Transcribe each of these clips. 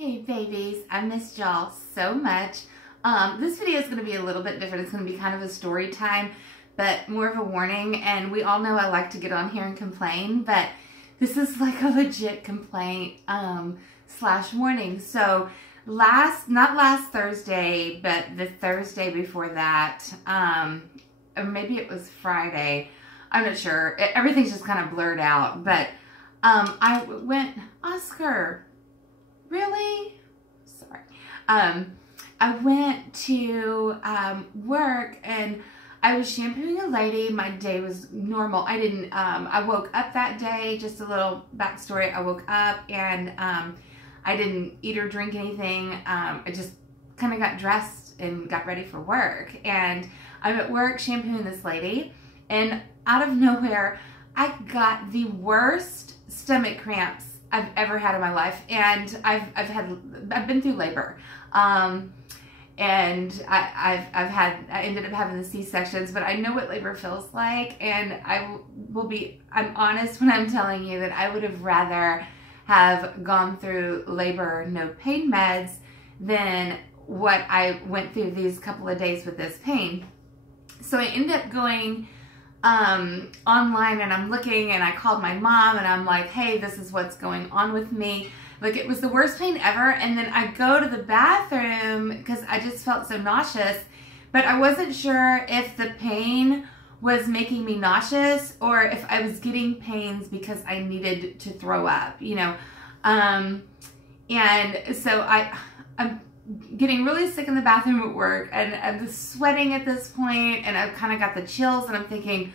Hey babies, I missed y'all so much. This video is going to be a little bit different. It's going to be kind of a story time, but more of a warning. And we all know I like to get on here and complain, but this is like a legit complaint slash warning. So not last Thursday, but the Thursday before that, or maybe it was Friday. I'm not sure. Everything's just kind of blurred out, but I went, Oscar. Really? Sorry. I went to work and I was shampooing a lady. My day was normal. I woke up that day, just a little backstory. I woke up and I didn't eat or drink anything. I just kind of got dressed and got ready for work. And I'm at work shampooing this lady, and out of nowhere, I got the worst stomach cramps I've ever had in my life, and I've been through labor, and I ended up having the C-sections, but I know what labor feels like, and I'm honest when I'm telling you that I would have rather have gone through labor, no pain meds, than what I went through these couple of days with this pain. So I ended up going online, and I'm looking, and I called my mom and I'm like, hey, this is what's going on with me. Like, it was the worst pain ever. And then I go to the bathroom because I just felt so nauseous, but I wasn't sure if the pain was making me nauseous or if I was getting pains because I needed to throw up, you know. And so I'm getting really sick in the bathroom at work, and I'm sweating at this point, and I've kind of got the chills, and I'm thinking,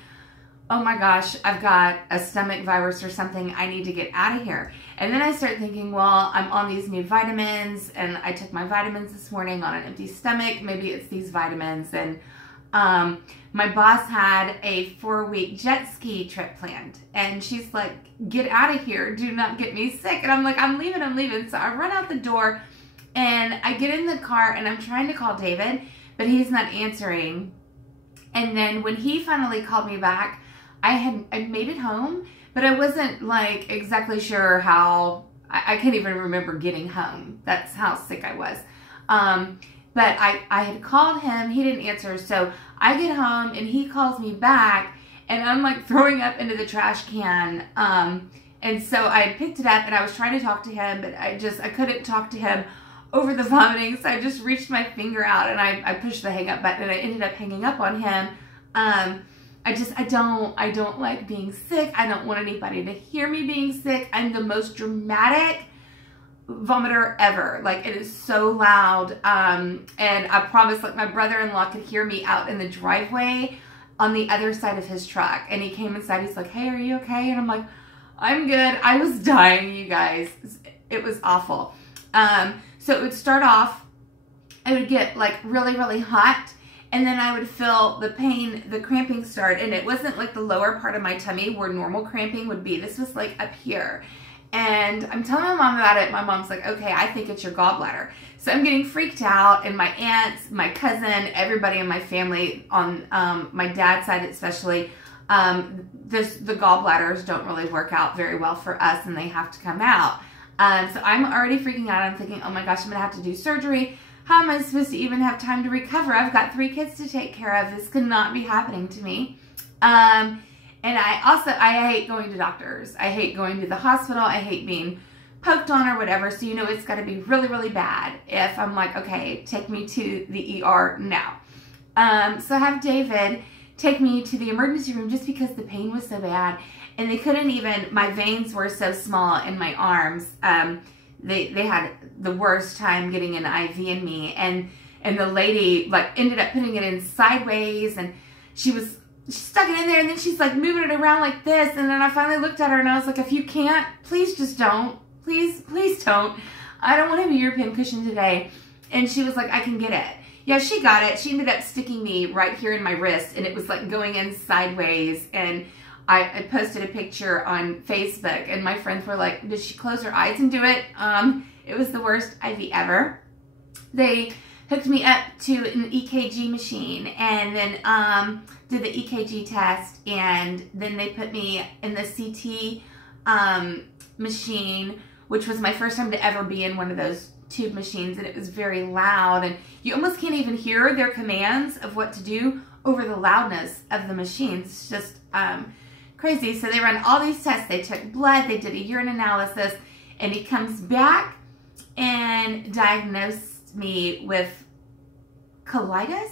oh my gosh, I've got a stomach virus or something. I need to get out of here. And then I start thinking, well, I'm on these new vitamins, and I took my vitamins this morning on an empty stomach. Maybe it's these vitamins. And my boss had a 4-week jet ski trip planned, and she's like, get out of here. Do not get me sick. And I'm like, I'm leaving. So I run out the door, and I get in the car, and I'm trying to call David, but he's not answering. And then when he finally called me back, I made it home, but I wasn't like exactly sure how. I can't even remember getting home. That's how sick I was. But I had called him. He didn't answer. So I get home, and he calls me back, and I'm like throwing up into the trash can. And so I picked it up, and I was trying to talk to him, but I couldn't talk to him over the vomiting. So I just reached my finger out, and I pushed the hang up button, and I ended up hanging up on him. I don't like being sick. I don't want anybody to hear me being sick. I'm the most dramatic vomiter ever. Like, it is so loud. And I promise, like, my brother-in-law could hear me out in the driveway on the other side of his truck. And he came inside. He's like, hey, are you okay? And I'm like, I'm good. I was dying, you guys. It was awful. So it would start off, I would get like really, really hot, and then I would feel the pain, the cramping start, and it wasn't like the lower part of my tummy where normal cramping would be. This was like up here. And I'm telling my mom about it. My mom's like, okay, I think it's your gallbladder. So I'm getting freaked out, and my aunts, my cousin, everybody in my family, on my dad's side especially, the gallbladders don't really work out very well for us, and they have to come out. So I'm already freaking out. I'm thinking, oh my gosh, I'm going to have to do surgery. How am I supposed to even have time to recover? I've got 3 kids to take care of. This could not be happening to me. And I hate going to doctors. I hate going to the hospital. I hate being poked on or whatever. So, you know, it's got to be really, really bad if I'm like, okay, take me to the ER now. So I have David take me to the emergency room just because the pain was so bad. And they couldn't even, my veins were so small in my arms. They had the worst time getting an IV in me. And the lady like ended up putting it in sideways, and she stuck it in there, and then she's like moving it around like this. And then I finally looked at her, and I was like, if you can't, please just don't. Please don't. I don't want to be your pincushion today. And she was like, I can get it. Yeah, she got it. She ended up sticking me right here in my wrist, and it was like going in sideways. And I posted a picture on Facebook, and my friends were like, did she close her eyes and do it? It was the worst IV ever. They hooked me up to an EKG machine, and then did the EKG test, and then they put me in the CT machine which was my first time to ever be in one of those tube machines, and it was very loud, and you almost can't even hear their commands of what to do over the loudness of the machines. It's just crazy. So they ran all these tests. They took blood, they did a urine analysis, and he comes back and diagnosed me with colitis.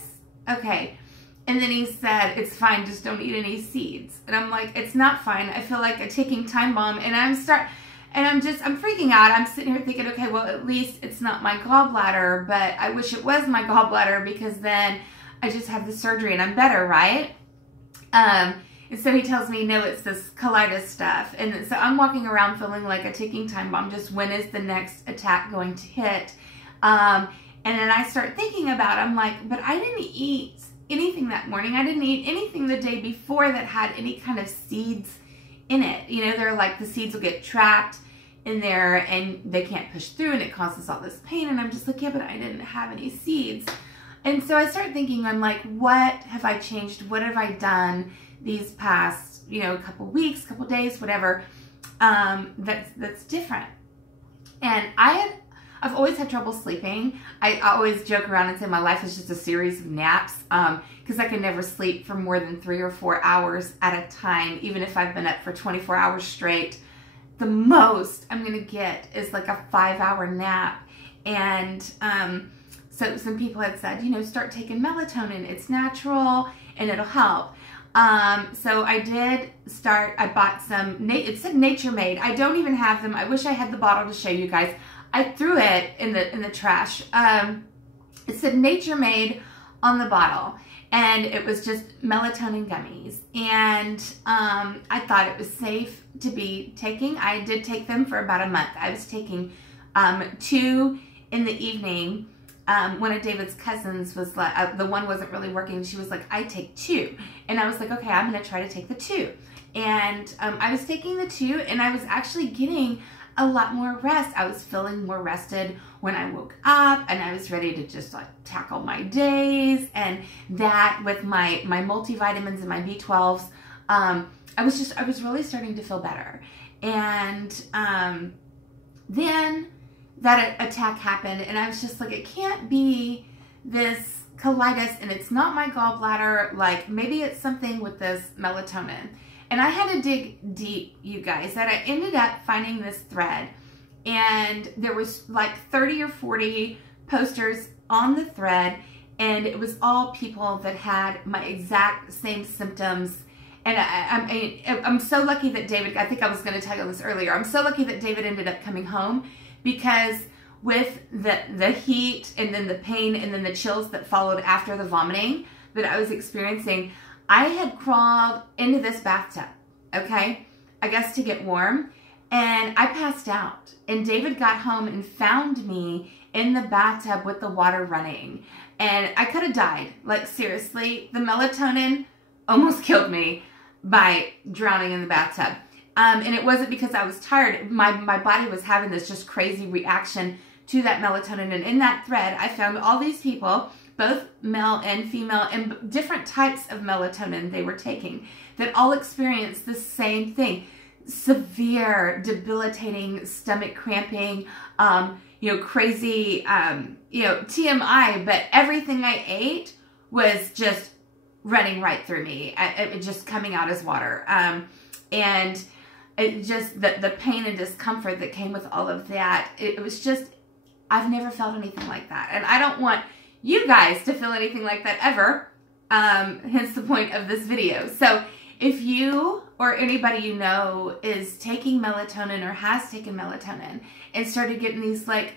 Okay. And then he said, it's fine, just don't eat any seeds. And I'm like, it's not fine. I feel like a ticking time bomb. And I'm freaking out. I'm sitting here thinking, okay, well, at least it's not my gallbladder, but I wish it was my gallbladder, because then I just have the surgery and I'm better, right? And so he tells me, no, it's this colitis stuff. And so I'm walking around feeling like a ticking time bomb. Just when is the next attack going to hit? And then I start thinking about it. I'm like, but I didn't eat anything that morning. I didn't eat anything the day before that had any kind of seeds in it. You know, they're like, the seeds will get trapped in there and they can't push through and it causes all this pain. And I'm just like, yeah, but I didn't have any seeds. And so I start thinking, I'm like, what have I changed? What have I done these past, you know, couple weeks, couple days, whatever, that's different? And I've always had trouble sleeping. I always joke around and say my life is just a series of naps, because I can never sleep for more than 3 or 4 hours at a time, even if I've been up for 24 hours straight. The most I'm gonna get is like a 5-hour nap. And so some people had said, you know, start taking melatonin. It's natural and it'll help. So I did start. I bought some, it said Nature Made. I don't even have them. I wish I had the bottle to show you guys. I threw it in the trash. It said Nature Made on the bottle, and it was just melatonin gummies. And I thought it was safe to be taking. I did take them for about a month. I was taking 2 in the evening. One of David's cousins was like, the one wasn't really working. She was like, I take 2. And I was like, okay, I'm going to try to take the 2. And I was taking the 2, and I was actually getting a lot more rest. I was feeling more rested when I woke up, and I was ready to just like tackle my days. And that with my multivitamins and my B12s, I was really starting to feel better. And then that attack happened, and I was just like, it can't be this colitis, and it's not my gallbladder. Like, maybe it's something with this melatonin. And I had to dig deep, you guys, that I ended up finding this thread, and there was like 30 or 40 posters on the thread, and it was all people that had my exact same symptoms. And I'm so lucky that David, I think I was going to tell you this earlier, I'm so lucky that David ended up coming home, because with the heat and then the pain and then the chills that followed after the vomiting that I was experiencing, I had crawled into this bathtub, okay, I guess to get warm, and I passed out. And David got home and found me in the bathtub with the water running. And I could have died. Like, seriously, the melatonin almost killed me by drowning in the bathtub. And it wasn't because I was tired. My body was having this just crazy reaction to that melatonin. And in that thread, I found all these people, both male and female, and different types of melatonin they were taking, that all experienced the same thing. Severe, debilitating stomach cramping, you know, crazy, you know, TMI, but everything I ate was just running right through me, it just coming out as water. And it just, the pain and discomfort that came with all of that, it was just, I've never felt anything like that. And I don't want you guys to feel anything like that ever, hence the point of this video. So if you or anybody you know is taking melatonin or has taken melatonin and started getting these like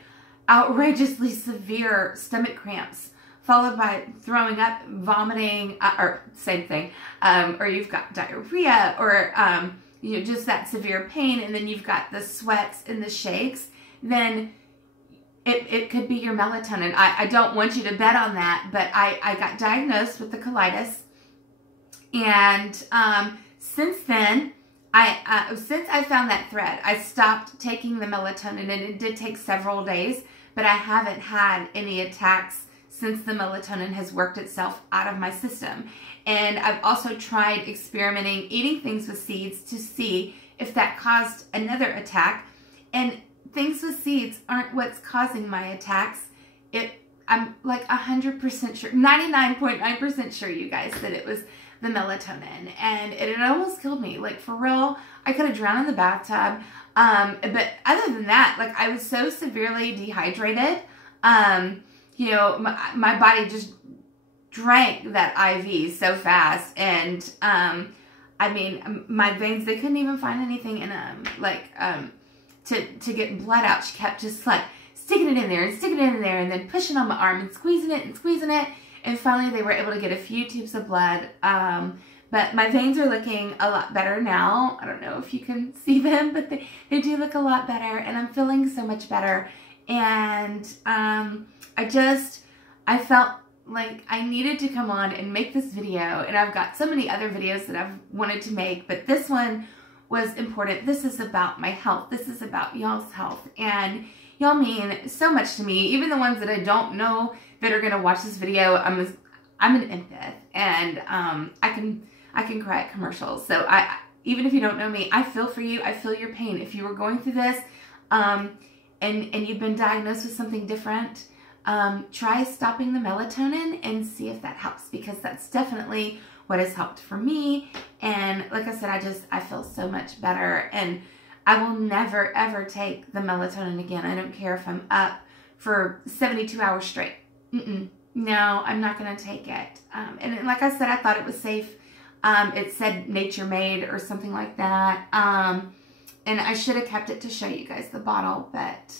outrageously severe stomach cramps, followed by throwing up, vomiting, or same thing, or you've got diarrhea, or you know, just that severe pain, and then you've got the sweats and the shakes, then it could be your melatonin. I don't want you to bet on that, but I got diagnosed with the colitis, and since then, since I found that thread, I stopped taking the melatonin, and it did take several days, but I haven't had any attacks since the melatonin has worked itself out of my system. And I've also tried experimenting, eating things with seeds to see if that caused another attack. And things with seeds aren't what's causing my attacks. I'm like 100% sure, 99.9% sure, you guys, that it was the melatonin. And it had almost killed me. Like, for real, I could have drowned in the bathtub. But other than that, like, I was so severely dehydrated. You know, my body just drank that IV so fast. And, I mean, my veins, they couldn't even find anything in them. Like, to get blood out. She kept just like sticking it in there and sticking it in there and then pushing on my arm and squeezing it and squeezing it. And finally they were able to get a few tubes of blood. But my veins are looking a lot better now. I don't know if you can see them, but they do look a lot better, and I'm feeling so much better. And I felt like I needed to come on and make this video, and I've got so many other videos that I've wanted to make, but this one was important. This is about my health. This is about y'all's health, and y'all mean so much to me. Even the ones that I don't know that are gonna watch this video, I'm an empath, and I can cry at commercials. So even if you don't know me, I feel for you. I feel your pain. If you were going through this, and you've been diagnosed with something different, try stopping the melatonin and see if that helps, because that's definitely what has helped for me. And like I said, I feel so much better, and I will never ever take the melatonin again. I don't care if I'm up for 72 hours straight. No, I'm not going to take it. And like I said, I thought it was safe. It said nature made or something like that. And I should have kept it to show you guys the bottle, but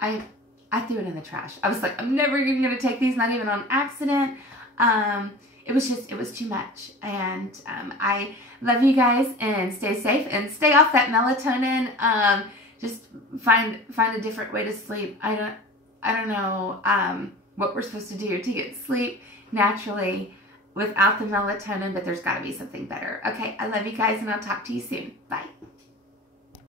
I threw it in the trash. I was like, I'm never even going to take these, not even on accident. It was too much. And I love you guys, and stay safe and stay off that melatonin. Just find a different way to sleep. I don't know what we're supposed to do to get sleep naturally without the melatonin, but there's got to be something better. Okay, I love you guys, and I'll talk to you soon. Bye.